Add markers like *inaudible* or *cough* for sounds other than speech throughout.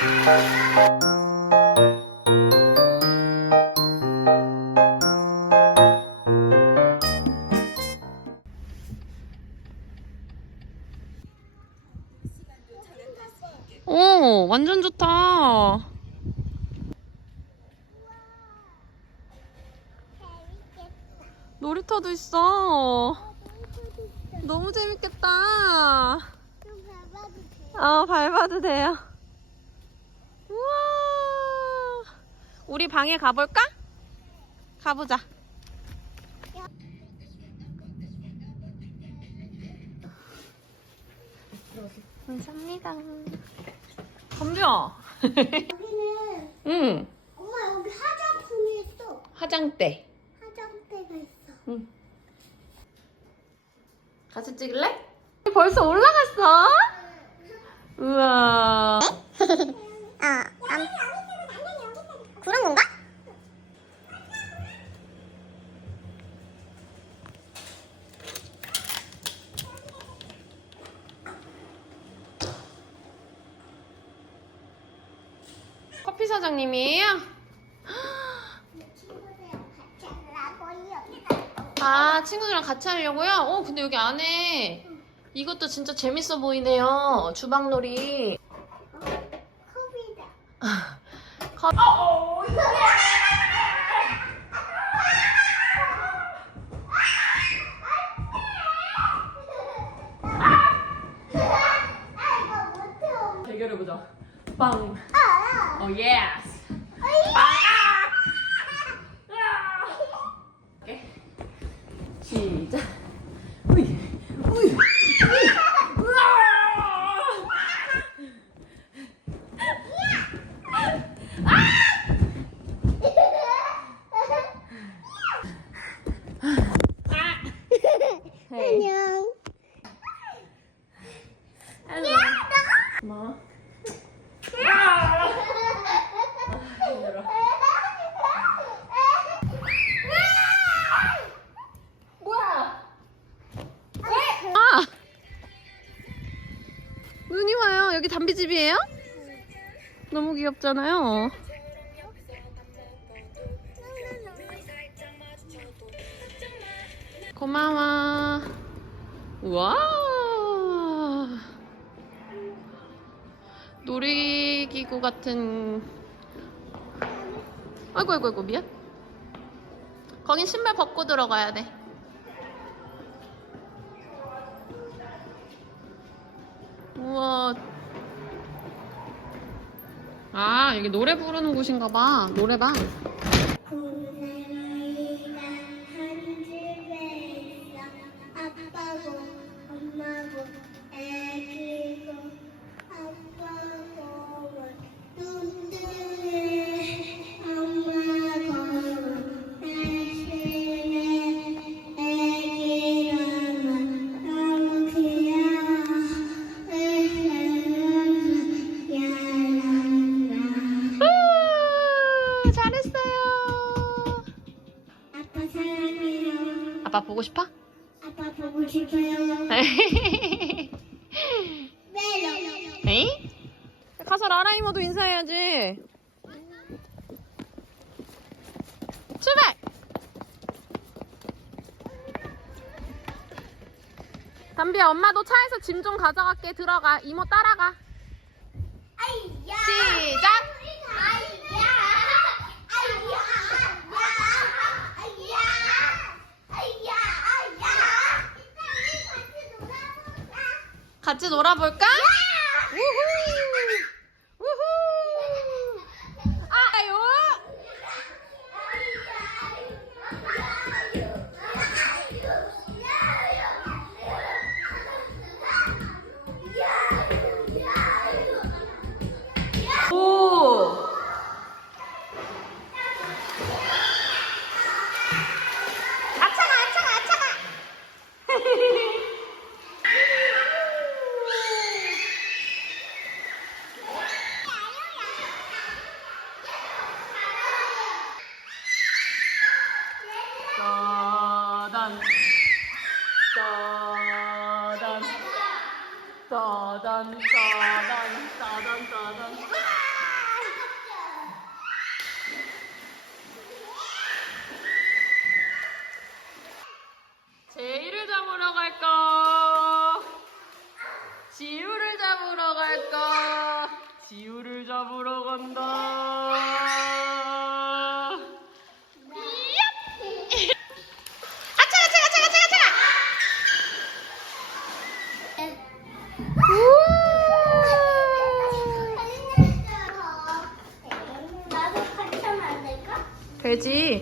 오, 방에 가볼까? 가보자. 감사합니다. 감주야. 여기는 응. 엄마 여기 화장품이 있어. 화장대. 화장대가 있어. 응. 같이 찍을래? 벌써 올라갔어? 우와. 아, 안... 그런 건가? 사장님이에요? 아, 친구들이랑 같이 하려고요? 어, 근데 여기 안에 이것도 진짜 재밌어 보이네요. 주방놀이. 컵. 대결해보자. 빵. 아, 어, 예스. 오케이. 시작. 귀엽잖아요. 고마워. 와. 놀이기구 같은. 아이고, 아이고, 아이고, 미안. 거긴 신발 벗고 들어가야 돼. 우와. 아, 여기 노래 부르는 곳인가 봐. 노래방. 아빠 보고 싶어? 아빠 보고 싶어요 메롱 에이? 가서 라라 이모도 인사해야지. 출발! 담비야, 엄마도 차에서 짐 좀 가져갈게. 들어가. 이모 따라가. 같이 놀아볼까?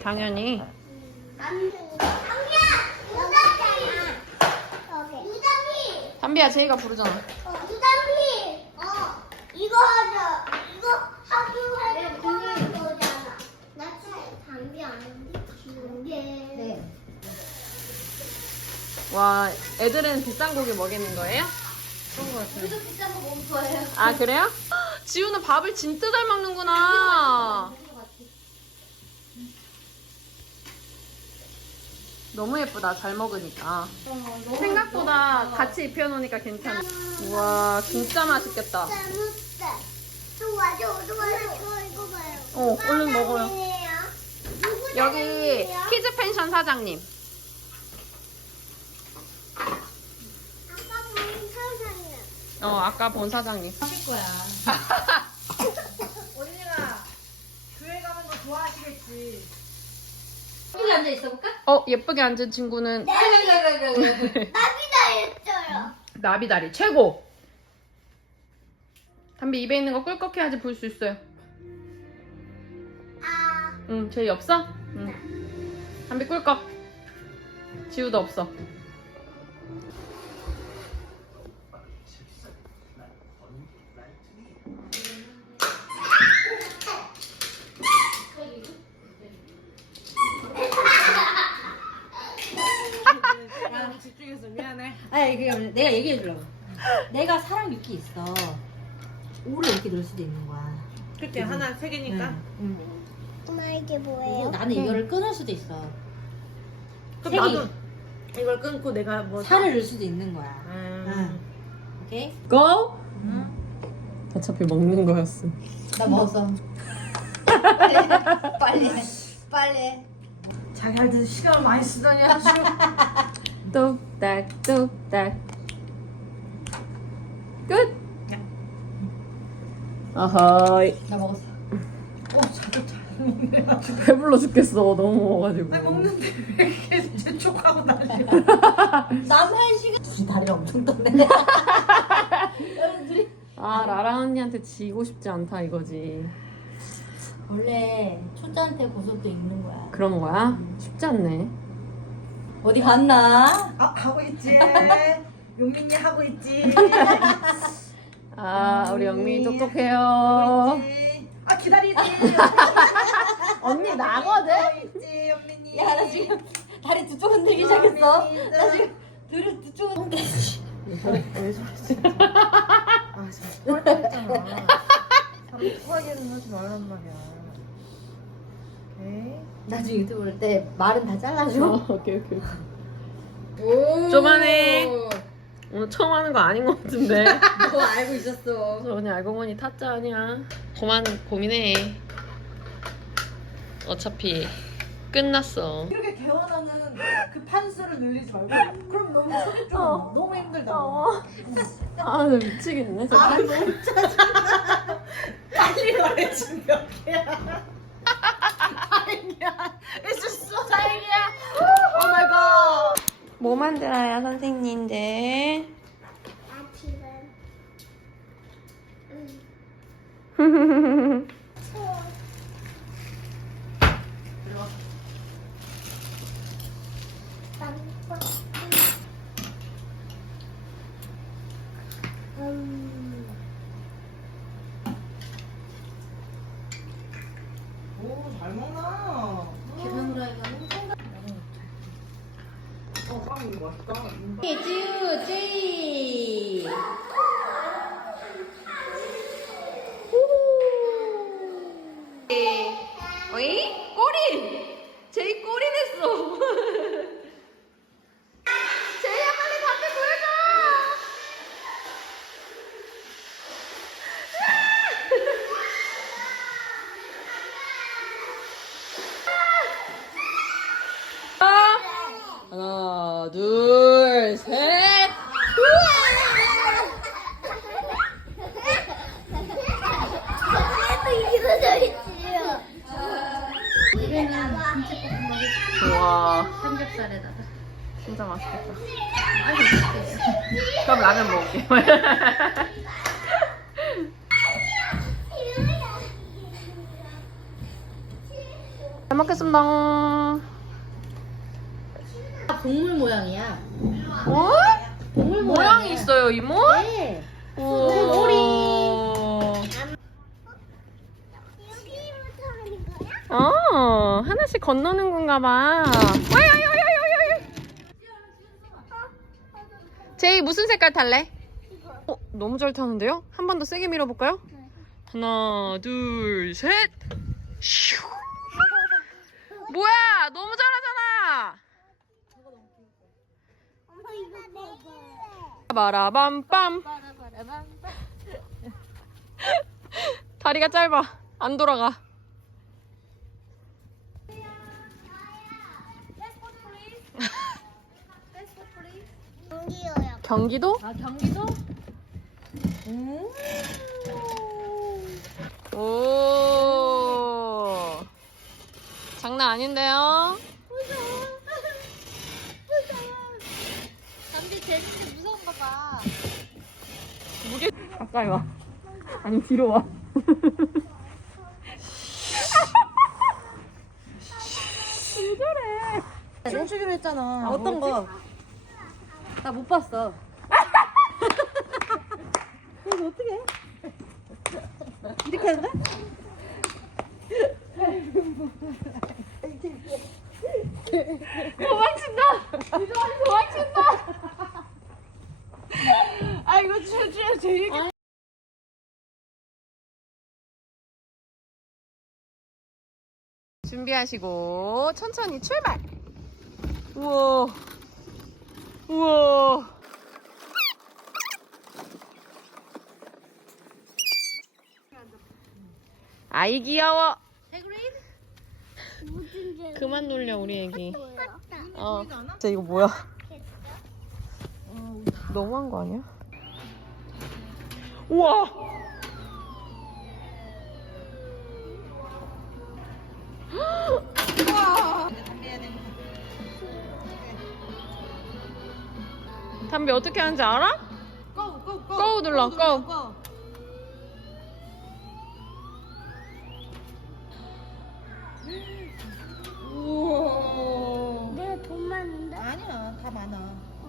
당연히. 담비야! 제이가 부르잖아. 어, 유담이! 어, 이거 하자. 이거 하기로 할 거잖아. 나 지금 담비 안 지우게. 네. 와, 애들은 비싼 고기 먹이는 거예요? 저도 비싼 거 먹을 거예요. 아, 그래요? 지우는 밥을 진짜 잘 먹는구나. 너무 예쁘다, 잘 먹으니까. 생각보다 같이 입혀놓으니까 괜찮아. 우와, 진짜 맛있겠다. 재밌다. 도와줘, 도와줘. 이거 봐요. 어, 얼른 먹어요. 누구 여기 사장님이에요? 키즈 펜션 사장님. 아까 본 사장님. 어, 아까 본 사장님. 하실 거야. *laughs* 언니가 교회 가는 거 좋아하시겠지. 여기 앉아 있어 볼까? 어, 예쁘게 앉은 친구는 *laughs* 나비다 했어요. 나비다리 최고. 담비 입에 있는 거 꿀꺽 해야지 볼 수 있어요. 아, 응, 제이 없어? 응. 담비 꿀꺽. 지우도 없어. 야, 집중해서 미안해. 아 이게 내가 얘기해 주려고. 내가 사람 육기 있어. 오래 이렇게 넣을 수도 있는 거야. 그때 하나 세 개니까. 응. 엄마 이게 뭐예요? 나는 이거를 끊을 수도 있어. 그럼 나도 이걸 끊고 내가 뭐 살을 넣을 수도 있는 거야. 음. 오케이? 고! 어차피 먹는 거였어. 나 먹었어. 빨리 *laughs* 빨리 빨리. 자기한테 시간을 많이 쓰더니 아주. *laughs* 뚝딱, 뚝딱. 끝! 아하이. 나 먹었어. 어, 자주 잘 먹네. 아주. 배불러 죽겠어. 너무 먹어가지고. 아니, 먹는데 왜 이렇게 재촉하고 다녀? 남한 시간 둘이 다리를 엄청 떴네. 둘이 아, 라라 언니한테 지고 싶지 않다 이거지. 원래 초짜한테 고소도 있는 거야. 그런 거야? 쉽지 않네. 어디 갔나? 아, 하고 있지. *laughs* 용민이 하고 있지. *laughs* 아, 우리 영민이. 똑똑해요. 있지. 아, 기다리지. *laughs* 언니 나거든? 하고 있지, 용민이. 야 나 지금 다리 두쪽 흔들기 시작했어. 용민이. 나 지금 둘이 두쪽 흔들. 아, 진짜 토할 뻔했잖아. 사람 토하게는 하지 말란 말이야. 오케이. 나중에 유튜브 볼때 말은 다 어, 잘라줘. 오케이, 오케이. 오. 좀하네. 오늘 처음 하는 거 아닌 것 같은데. 너 *laughs* 알고 있었어. 저 언니 알고 보니 타짜 아니야. 그만 고민해. 어차피 끝났어. 이렇게 개원하는 그 판수를 늘리지 말고 그럼 너무 속이 좀 어. 너무 힘들다. 아, 나 미치겠네. 저 아, 너무 짜증나. 빨리 말해줘 몇 개야. 다행이야. 해줬어. 다행이야. 오 마이 갓. 뭐 만들어요, 선생님들? 아침은 음. 오, 잘 먹나? 계란 후라이가 어, 빵 이거 맛있다. 쭈 쭈이. 어이? 꼬리! 제이 꼬리 냈어. 제이야 빨리 담배 보여줘. 하나, 둘, 셋. 이기도 저 있지요. 우와, 삼겹살에다가. 진짜 맛있겠다. *laughs* 그럼 라면 먹을게. *laughs* 잘 먹겠습니다. 동물 모양이야. 어? 동물 모양이 있어요, 이모? 네. 거야? 어, 하나씩 건너는 건가 봐. 와야야야야야야. 제이 무슨 색깔 탈래? 어, 너무 잘 타는데요? 한 번 더 세게 밀어볼까요? 하나, 둘, 셋. 슈. *laughs* 뭐야, 너무 잘하잖아. 바라밤빰. *laughs* 다리가 짧아. 안 돌아가. 경기도? 아 경기도? 오. 장난 아닌데요? 담비 재밌게 무서운가 봐. 무게 가까이 와. 아니 뒤로 와. 왜 저래? 춤추기로 했잖아. 어떤 거? 나 못 봤어. 그래서 어떻게 해? 이렇게 하는 거야? 도망친다. 도망친다. 아 이거 진짜 진짜 제일 준비하시고 천천히 출발. 우와. 우와. 아이 귀여워. 그만 놀려 우리 애기. 어. 진짜 이거 뭐야? 너무한 거 아니야? 우와. 담비 어떻게 하는지 알아? 고! 고! 고! 고 눌러, 고. 고! 우와 내가 돈 많은데? 아니야 다 많아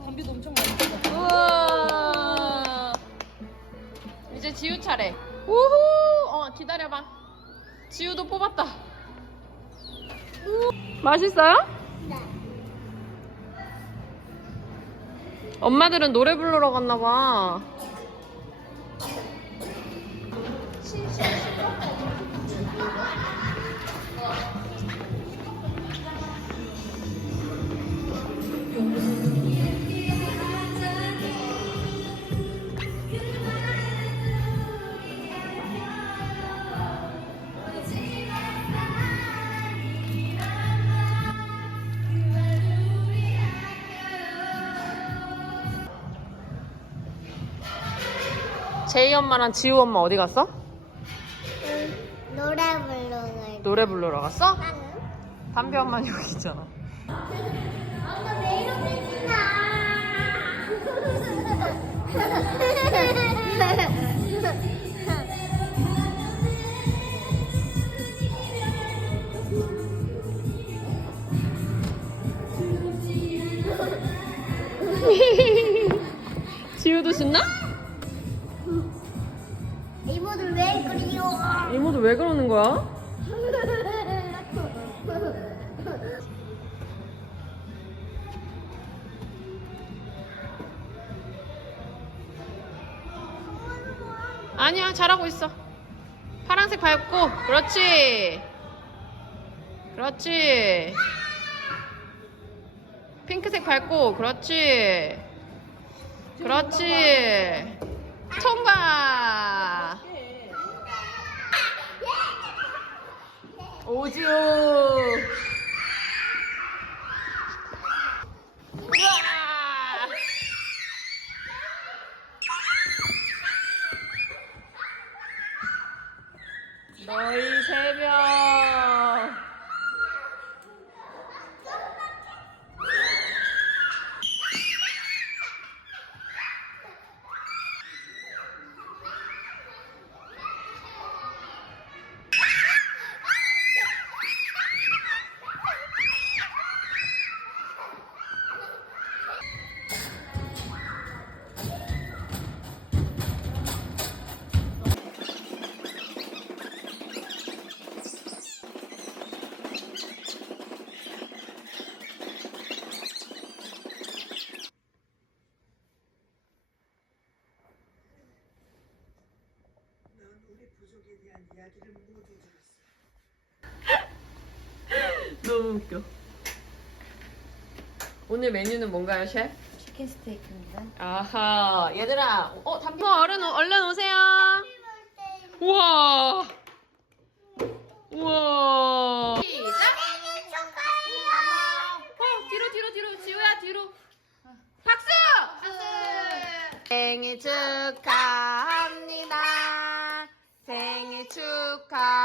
담비도 엄청 많이 찍었어 우와. 이제 지우 차례. 우후. 어 기다려봐. 지우도 뽑았다. 맛있어요? 엄마들은 노래 부르러 갔나 봐. 제이 엄마랑 지우 엄마 어디 갔어? 노래 부르는 노래 부르러 갔어? 담비 엄마는 여기 있잖아. 엄마 왜 이렇게 신나? 그렇지. 그렇지. 핑크색 밟고, 그렇지. 그렇지. 통과. 오지오. 너희 새벽. *laughs* 너무 웃겨. 오늘 메뉴는 뭔가요, 셰프? 치킨 스테이크입니다. 아하, 얘들아, 어, 담배 얼른, 오- 얼른 오세요. 우와. 우와. 시작. 생일 축하해요. 어, 뒤로, 뒤로, 뒤로, 지우야, 뒤로. 박수! 생일 축하 생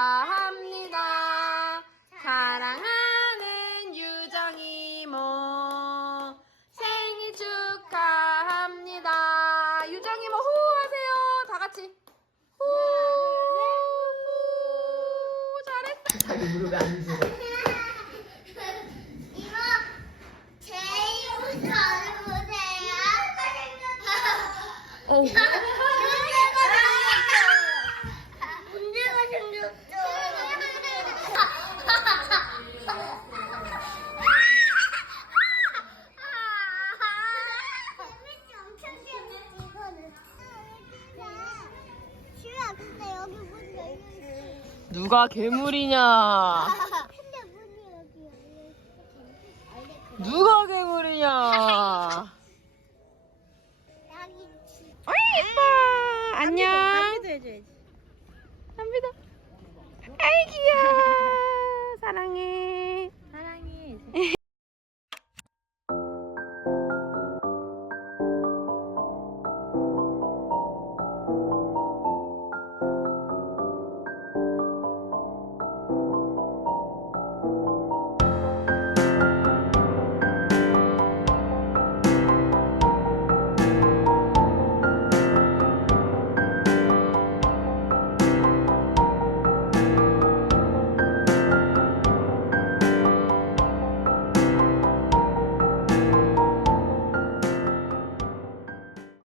누가 괴물이냐?